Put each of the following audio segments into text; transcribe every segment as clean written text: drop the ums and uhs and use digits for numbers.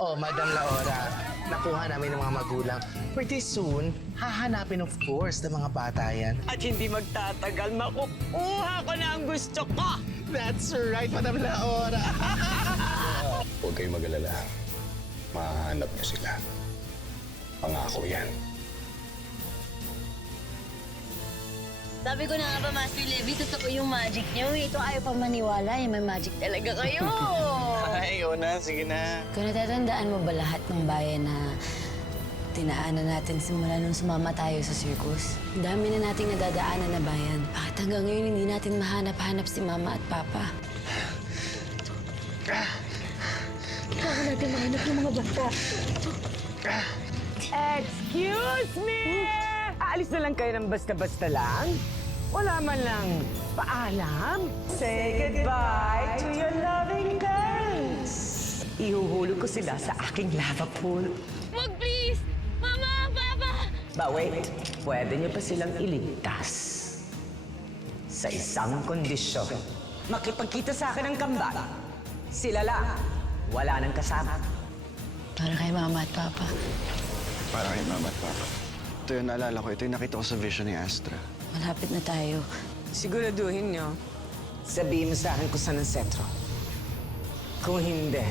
Oh, Madam Laura, nakuha namin ng mga magulang. Pretty soon, hahanapin of course ng mga bata yan. At hindi magtatagal, makukuha ko na ang gusto ko! That's right, Madam Laura. Huwag kayong mag-alala. Mahahanap niyo sila. Pangako yan. Sabi ko na nga ba, Master Levy, totoo yung magic niyo. Ito ayaw pa maniwala, may magic talaga kayo. Ay, na, sige na. Kung natatandaan mo ba lahat ng bayan na tinaanan natin simula nung sumama tayo sa circus? Ang dami na nating nadadaanan na bayan. Bakit hanggang ngayon hindi natin mahanap-hanap si Mama at Papa? Kailangan natin mahanap yung mga bata. Excuse me! Aalis na lang kayo ng basta-basta lang? Wala man lang paalam? Say goodbye to your loving parents! Ihuhulog ko sila sa aking lava pool. Wag, please! Mama! Papa! But wait, pwede niyo pa silang iligtas. Sa isang kondisyon. Makipagkita sa akin ng kambal. Sila lang. Wala nang kasama. Para kay Mama at Papa. Para kay Mama at Papa. Ito yung naalala ko. Ito yung nakita ko sa vision ni Astra. Malapit na tayo. Siguraduhin niyo, sabihin mo sa akin kung saan ang sentro. Kung hindi,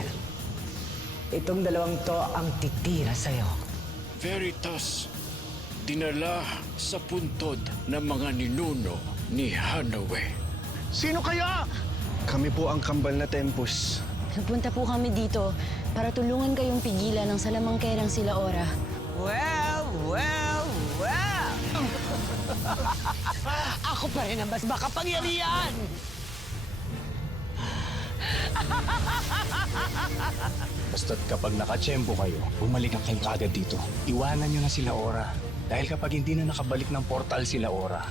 itong dalawang to ang titira sa'yo. Veritas, dinala sa puntod ng mga ninuno ni Hanawe. Sino kayo? Kami po ang kambal na Tempus. Nagpunta po kami dito para tulungan kayong pigilan ng salamangkerang sila Ora. Well! Ako pa rin ang mas makapangyarihan! Basta't kapag nakatsyempo kayo, bumalik ang kayo kagad dito. Iwanan nyo na sila Ora. Dahil kapag hindi na nakabalik ng portal sila Ora,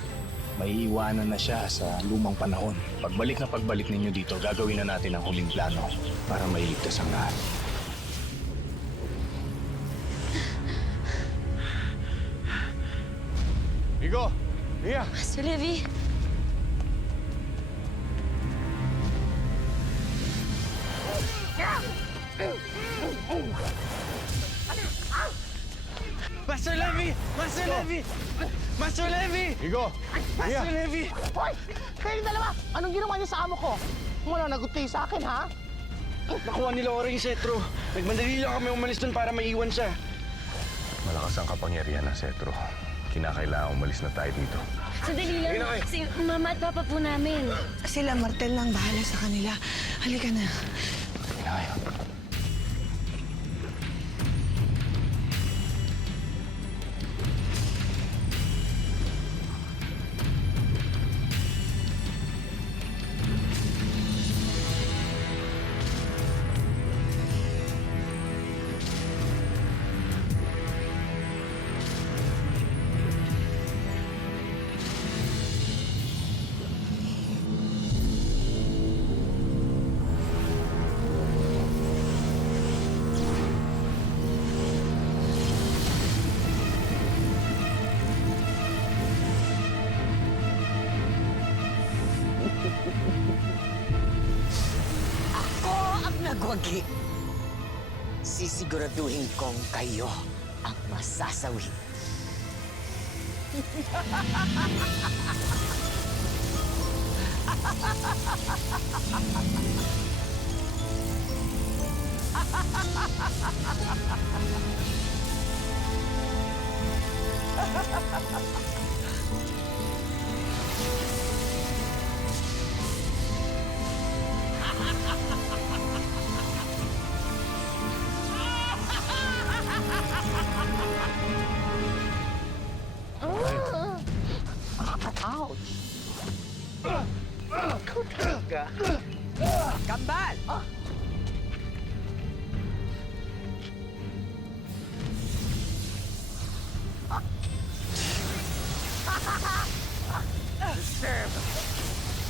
may iwanan na siya sa lumang panahon. Pagbalik ninyo dito, gagawin na natin ang huling plano para mailigtas ang lahat. Igo! Mia! Master Levy! Master Levy! Master Levy! Master Levy! Igo! Mia! Master Levy! Hoy! Kayong dalawa! Anong ginawa niyo sa amo ko? Wala nagot kayo sa akin, ha? Nakuha ni Laura yung setro. Nagmandali lang kami umalis dun para maiwan siya. Malakas ang kapangyarihan ng Setro. Kinakailangan umalis na tayo dito. Sandali lang. Kasi Mama at Papa po namin. Sila Martel lang bahala sa kanila. Halika na. Ako ang nagwagi. Sisiguraduhin kong kayo ang masasawi. Kambal!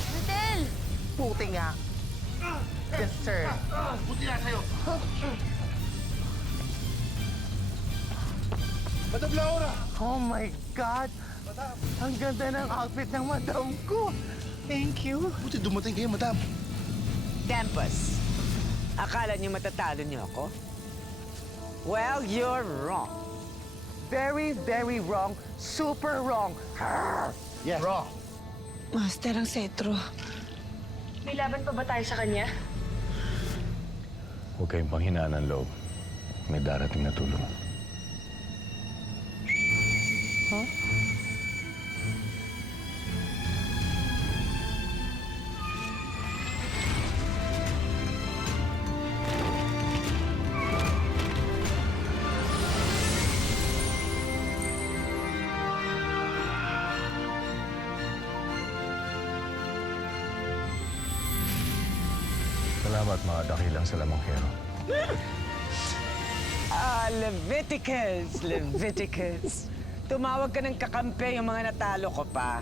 Martel! Puti nga. Yes, sir. Madam Laura! Oh my God! Ang ganda ng outfit ng madam ko. Thank you. Buti dumating kayo, madam. Tempus, akala niyo matatalo niyo ako? Well, you're wrong. Very, very wrong. Super wrong. Yes. Wrong. Master, ang setro. May laban pa ba tayo sa kanya? Huwag kayong panghinaan ng loob. May darating na tulong. Salamat mga dakilang salamangkero. Leviticus, Leviticus. Tumawag ka ng kakampi yung mga natalo ko pa.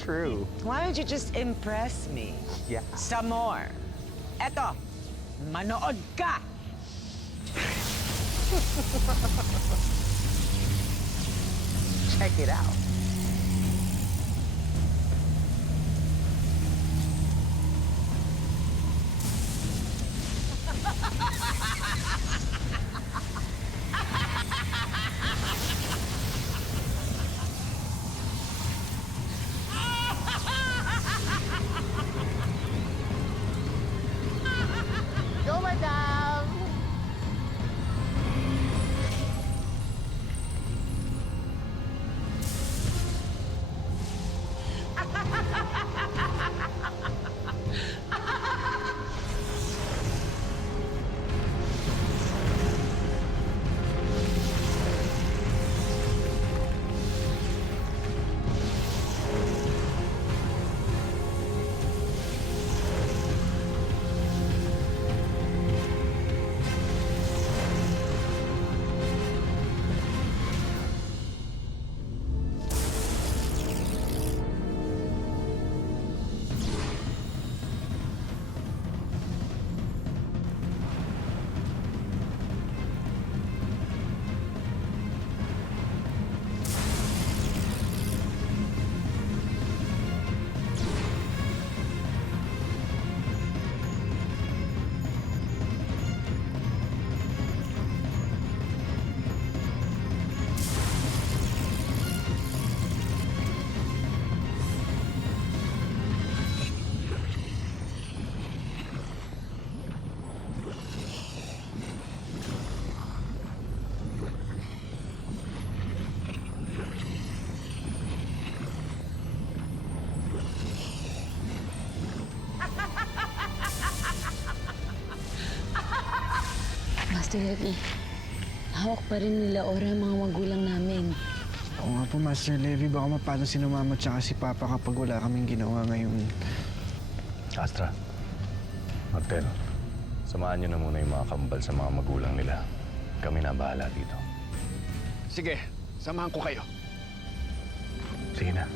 True. Why don't you just impress me? Yeah. Some more. Eto, manood ka! Check it out. Go, madam! Master Levi, hawak pa rin nila Ora ang mga magulang namin. Oo nga po, Master Levi. Baka mapano si Mama at si Papa kapag wala kaming ginawa ngayon. Astra, Martel, samahan niyo na muna yung mga kambal sa mga magulang nila. Kami na bahala dito. Sige, samahan ko kayo. Sige na.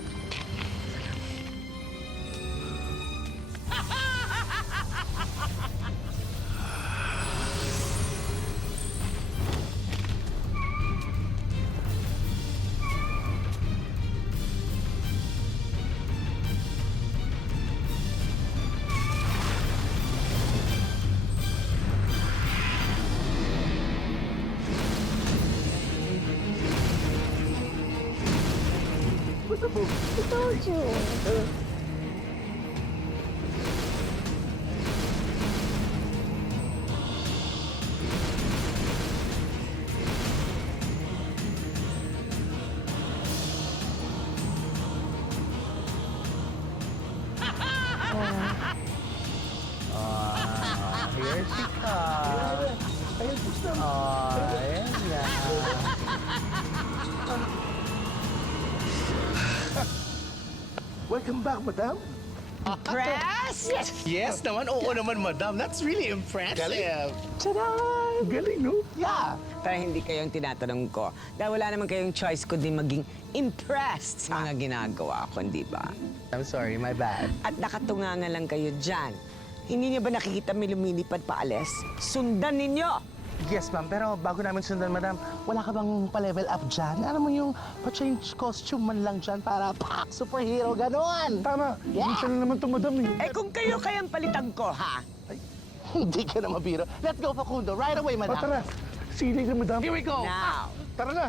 Here she comes. Ayan na. Welcome back, madam. Pressed? Yes naman. Oo naman, madam. That's really impressive. Galing. Galing, no? Yeah. Pero hindi kayo ang tinatanong ko. Dahil wala naman kayong choice kundi maging impressed sa mga ginagawa ko, di ba? I'm sorry, my bad. At nakatunga lang kayo dyan. Hindi niyo ba nakikita may lumilipad pa alis? Sundan ninyo! Yes, ma'am. Pero bago namin sundan, madam, wala ka bang pa-level up dyan? Alam mo yung pa-change costume man lang dyan para superhero, ganon. Tama. Yeah. Minsan lang naman ito, Madam. Eh kung kayo kayang palitan ko, ha? Hindi ka na mabiro. Let's go, Facundo. Right away, madam. Tara. siling na, madam. Here we go! Now. Tara na!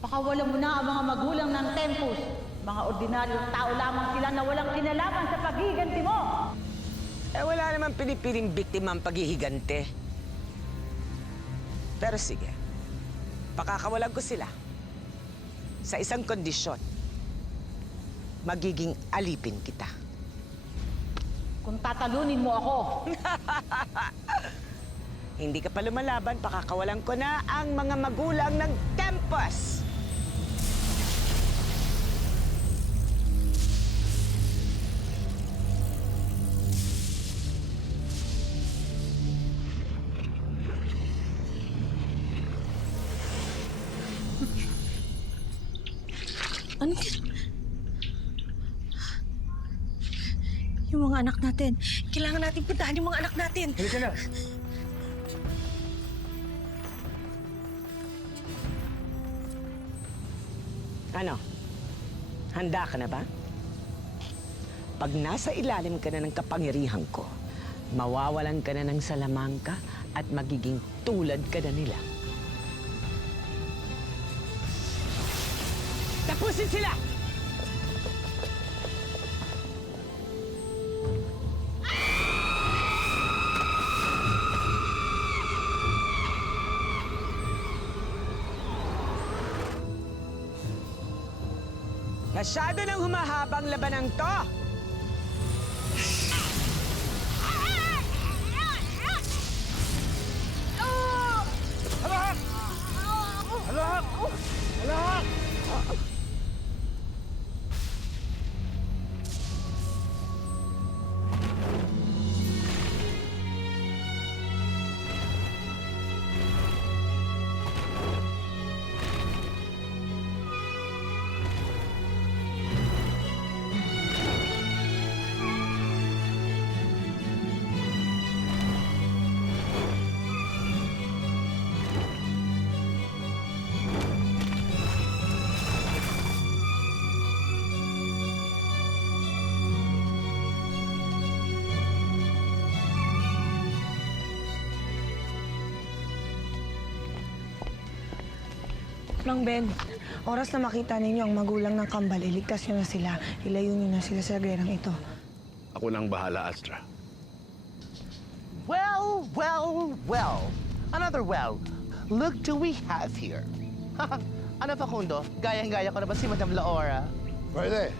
Pakawalan mo na ang mga magulang ng Tempus. Mga ordinaryong tao lamang sila na walang kinalaman sa paghiganti mo. Eh, wala naman pinipiling biktima ang paghihigante. Pero sige, pakakawalan ko sila. Sa isang kondisyon, magiging alipin kita. Kung tatalunin mo ako, Hindi ka pa lumalaban, pakakawalan ko na ang mga magulang ng Tempus. Ano yung mga anak natin? Kailangan natin puntahan yung mga anak natin. Halika na. Ano? Handa ka na ba? Pag nasa ilalim ka na ng kapangyarihan ko, mawawalan ka na ng salamangka at magiging tulad ka na nila. Tapusin sila! Masyado nang humahabang labanang to! Mang Ben, oras na makita ninyo ang magulang ng kambal, iligtas nyo na sila. Ilayo nyo na sila sa gerang ito. Ako nang bahala, Astra. Well, well, well. Another well. Look do we have here. Ano, Facundo? Gayang-gaya ko na ba si Madam Laura? Pwede.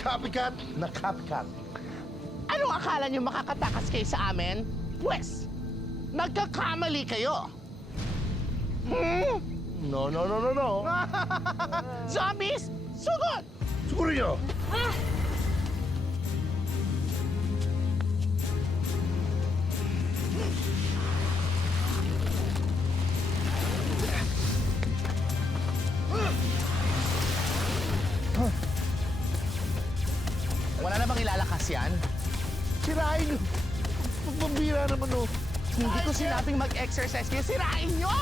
Copycat. Na copycat. Anong akala niyo makakatakas kayo sa amin? Pwes, nagkakamali kayo. No, no, no, no, no. Zombies, sugod! Siguro nyo. Wala na bang ilalakas yan? Sirain nyo. Pambira naman, oh. Hindi ko sinabing mag-exercise kayo. Sirain nyo!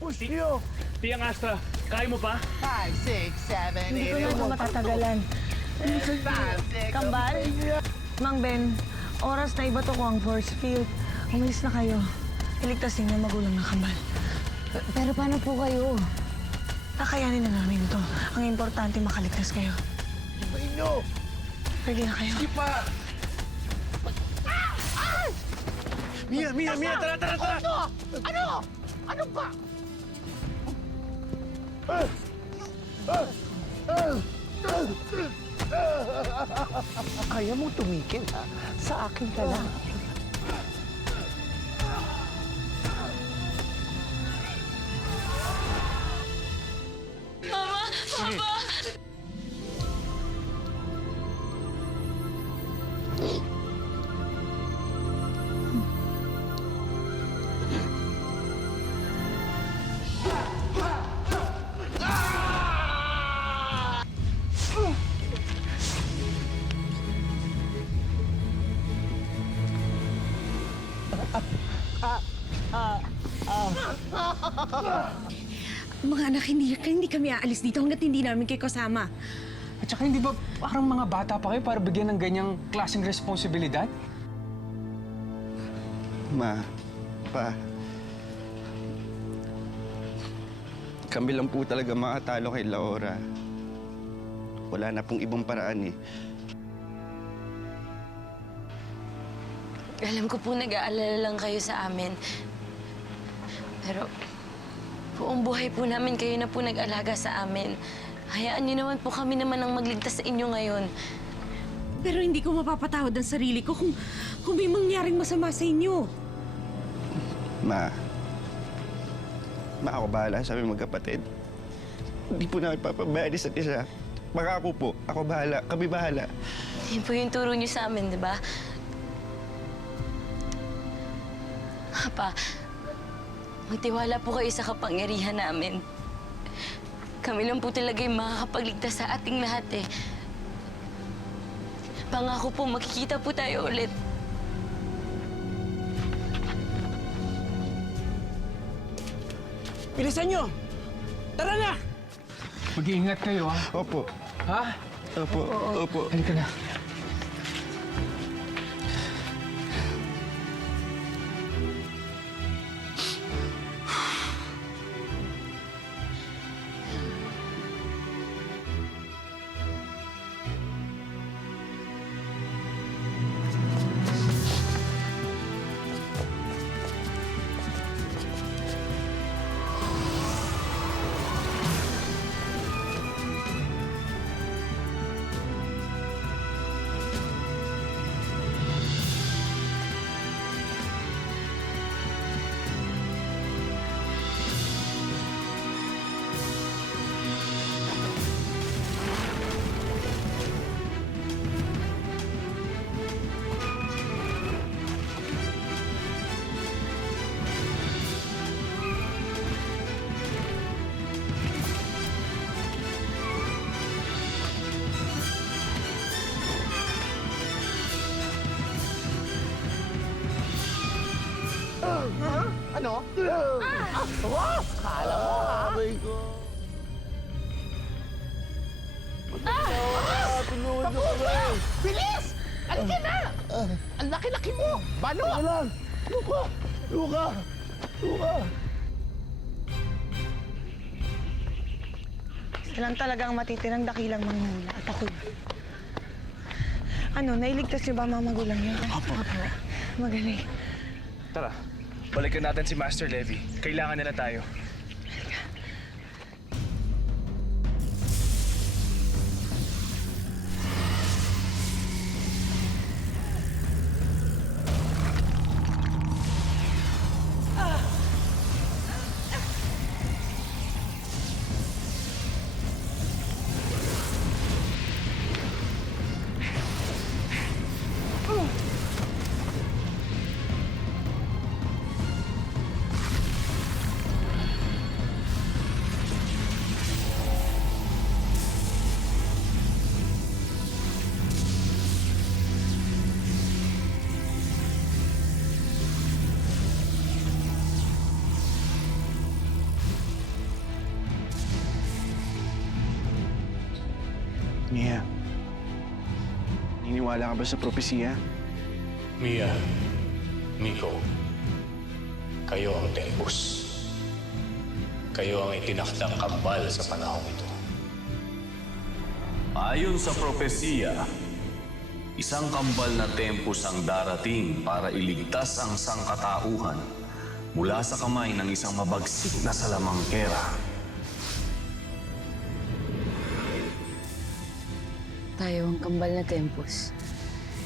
Push nyo. Tiyang Astra, kaya mo pa? 5, 6, 7, 8, Hindi ko na ito matatagalan. Kambal? Mang Ben, oras na ibato ko ang force field. Umalis na kayo. Iligtas ninyo ang magulang ng kambal. Pero paano po kayo? Kakayanin na namin ito. Ang importante makaligtas kayo. Ibahin nyo. Ready na kayo. Di pa. Mia, tara, tara, tara! Ano? Ano ba? Kaya mo tumikil, ha? Sa akin ka lang. Mga anak, hindi kami aalis dito hanggat hindi namin kayo kasama. At saka hindi ba parang mga bata pa kayo para bigyan ng ganyang klaseng responsibilidad? Ma, Pa, kami lang po talaga makatalo kay Laura. Wala na pong ibang paraan eh. Alam ko po nag-aalala lang kayo sa amin. Pero buong buhay po namin kayo na po nag-alaga sa amin. Hayaan niyo naman po kami naman ang magligtas sa inyo ngayon. Pero hindi ko mapapatawad ang sarili ko kung may mangyaring masama sa inyo. Ma, ako bahala sa aming magkapatid. Hindi po namin papabayaan isa't isa. Pangako po, ako bahala, kami bahala. Yun po yung turo niyo sa amin, di ba? Pa, magtiwala po kayo sa kapangyarihan namin. Kami lang po talaga yung makakapagligtas sa ating lahat eh. Pangako po, makikita po tayo ulit. Bilisan nyo! Tara na! Mag-iingat kayo, ha? Opo, Ha? opo. Halika na. Ano? Wow! Kala mo, ha? Aray ko. Tulungan niyo kami. Bilis! Halika na! Ang laki-laki mo! Balo! Teka lang. Luka! Luka! Luka! Silang talagang matitirang dakilang Manila at ako. Ano, nailigtas niyo ba ang mga magulang niyo? Opo. Magaling. Tara, balikan natin si Master Levy. Kailangan nila tayo. Mia, niniwala ka ba sa propesiya? Mia, Nico, kayo ang Tempus. Kayo ang itinakdang kambal sa panahong ito. Ayon sa propesiya, isang kambal na Tempus ang darating para iligtas ang sangkatauhan mula sa kamay ng isang mabagsik na salamangkera. Tayo ang kambal na Tempus.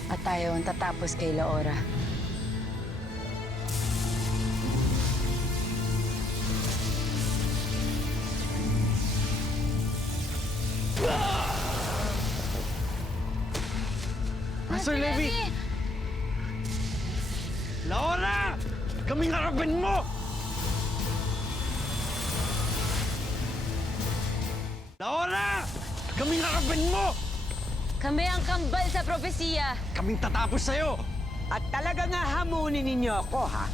At tayo ang tatapos kay Laora. Master Levi! Laora! Kaming harapin mo! Laora! Kaming harapin mo! Kami ang kambal sa propesiya! Kaming tatapos sa'yo! At talaga nga hamunin ninyo ako, ha?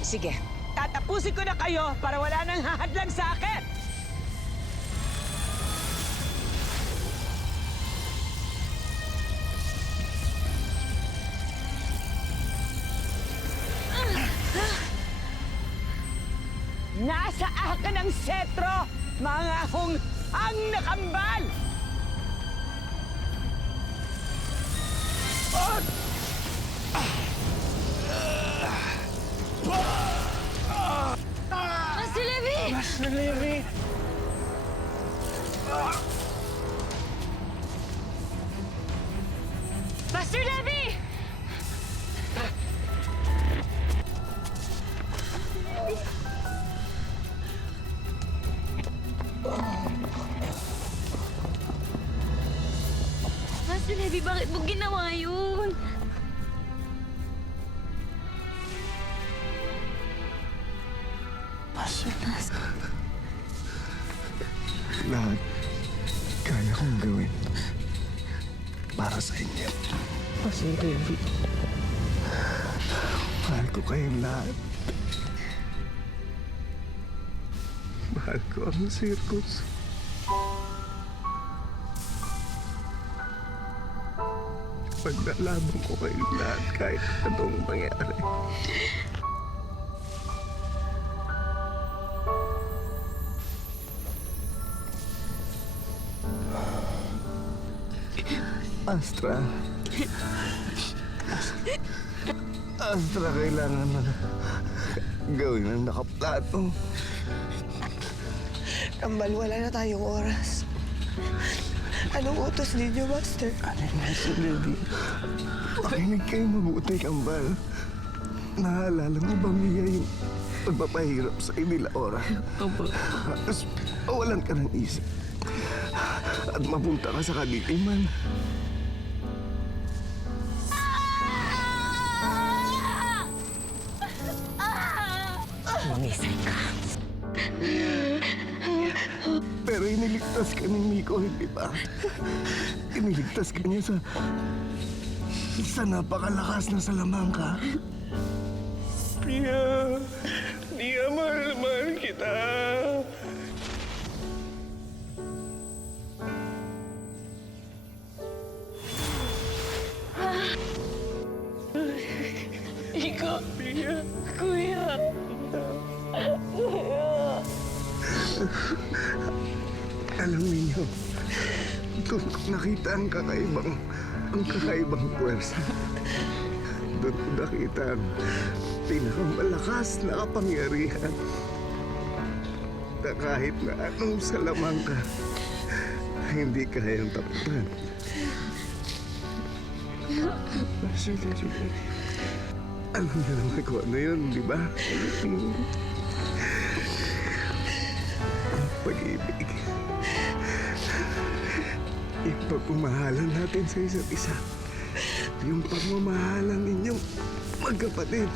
Sige, tatapusin ko na kayo para wala nang hahadlang sa akin! Nasa akin ang setro, mga hunghang na kambal! Master Levi! Master Levi! Master Levi! Master Levi, bakit mo ginawa yun? Lahat kaya kong gawin para sa inyo. Master Levi, mahal ko kayong lahat. Mahal ko ang circus. Paglalaban ko kayong lahat kahit anong mangyari. Astra. Astra, kailangan na gawin ang nakaplato. Kambal, wala na tayong oras. Anong utos ninyo, Master? Master Levi, pakinig kayo mabuti, Kambal. Naalala mo ba, Mia, yung pagpapahirap sa inila, Ora? Opo. Tapos pawalan ka ng isip. At mapunta ka sa kadiliman. Mangisay ka. Pero iniligtas ka ni Miko, hindi ba? Iniligtas ka niya sa napakalakas na salamangka. Pia, mahal kita. Iko, Kuya. Alam niyo, doon ko nakita ang kakaibang puwersa. Doon ko nakita ang pinakamalakas na kapangyarihan na kahit na anong salamangka hindi kayang tapunan. Alam niyo naman kung ano yun, di ba? Ang pag-ibig. Yung pagmamahalan natin sa isa't isa. Yung pagmamahalan ninyong magkapatid.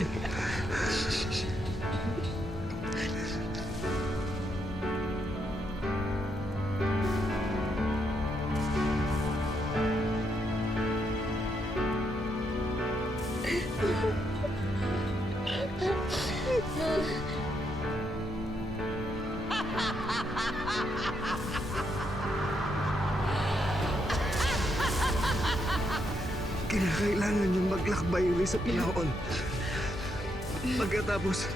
Kinakailangan yung maglakbay ulit sa panahon. Pagkatapos,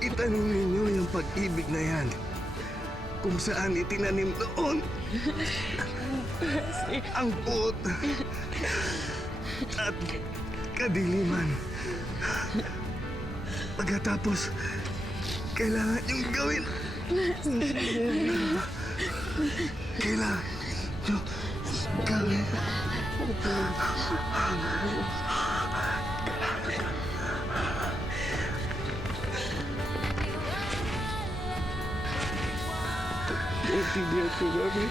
itanim ninyo yung pag-ibig na yan. Kung saan itinanim noon. Ang puot at kadiliman. Pagkatapos, kailangan yung gawin. Kailangan yung gawin. Naiintindihan ko namin.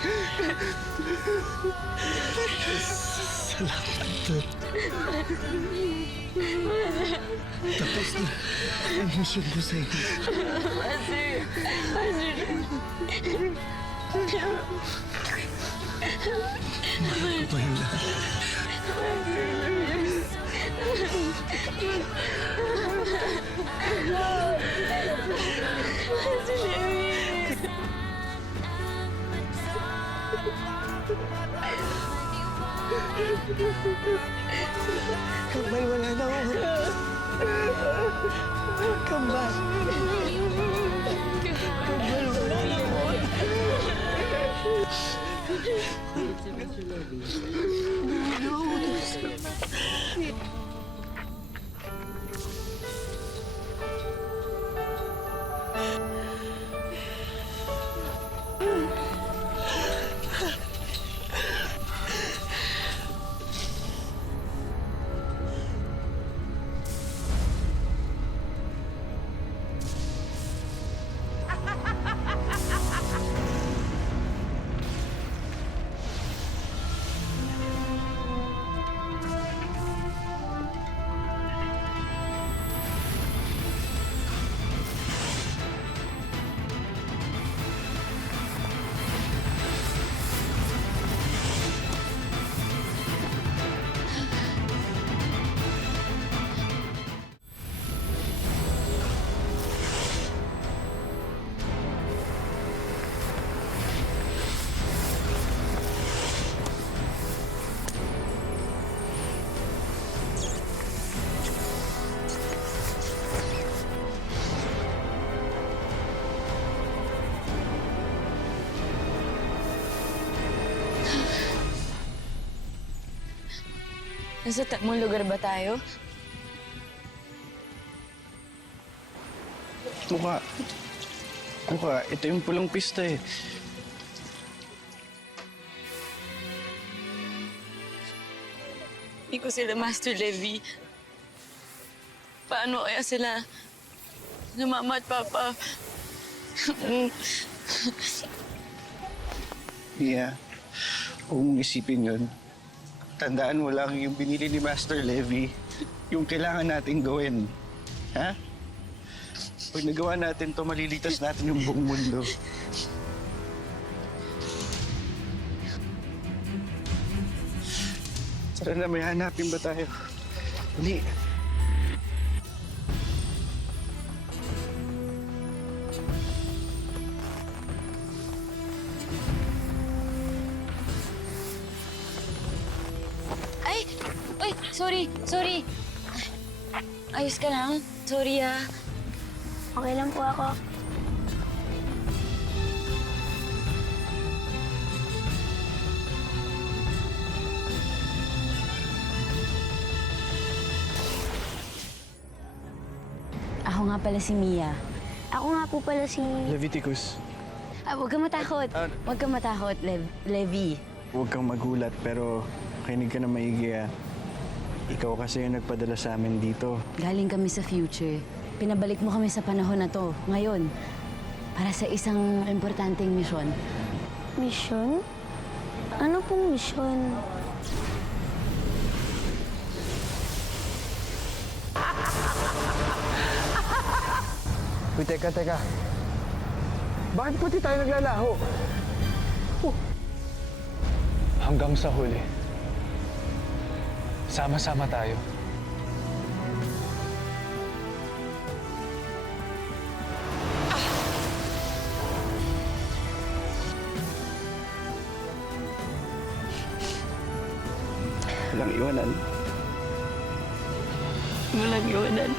Salamat, Dad. Tapos na ang mission ko sa inyo. Mahal ko pa yung lahat. Kambal, wala na ako. Kambal. Kambal, wala na ako. Nasa tamang lugar ba tayo? Mukha. Ito yung pulang pista eh. Hindi ko sila Master Levy. Paano kaya sila Mama at Papa? Mia, huwag mong isipin yun. Tandaan mo lang yung binili ni Master Levy, yung kailangan natin gawin. Ha? Pag nagawa natin to, malilitas natin yung buong mundo. Tara na, may hanapin ba tayo? Hindi. Ay, sorry. Ayos ka lang? Sorry ah. Okay lang po ako. Ako nga pala si Mia. Ako nga po pala si... Leviticus, Huwag kang matakot. Huwag kang matakot, Levi. huwag kang magulat pero kinig ka na maigi ah. Ikaw kasi yung nagpadala sa amin dito. Galing kami sa future. Pinabalik mo kami sa panahon na to, ngayon. Para sa isang importanteng misyon. Mission? Ano pong mission? Uy, teka. Bakit pati tayo naglalaho? Hanggang sa huli. Sama-sama tayo. Walang iwanan. Walang iwanan.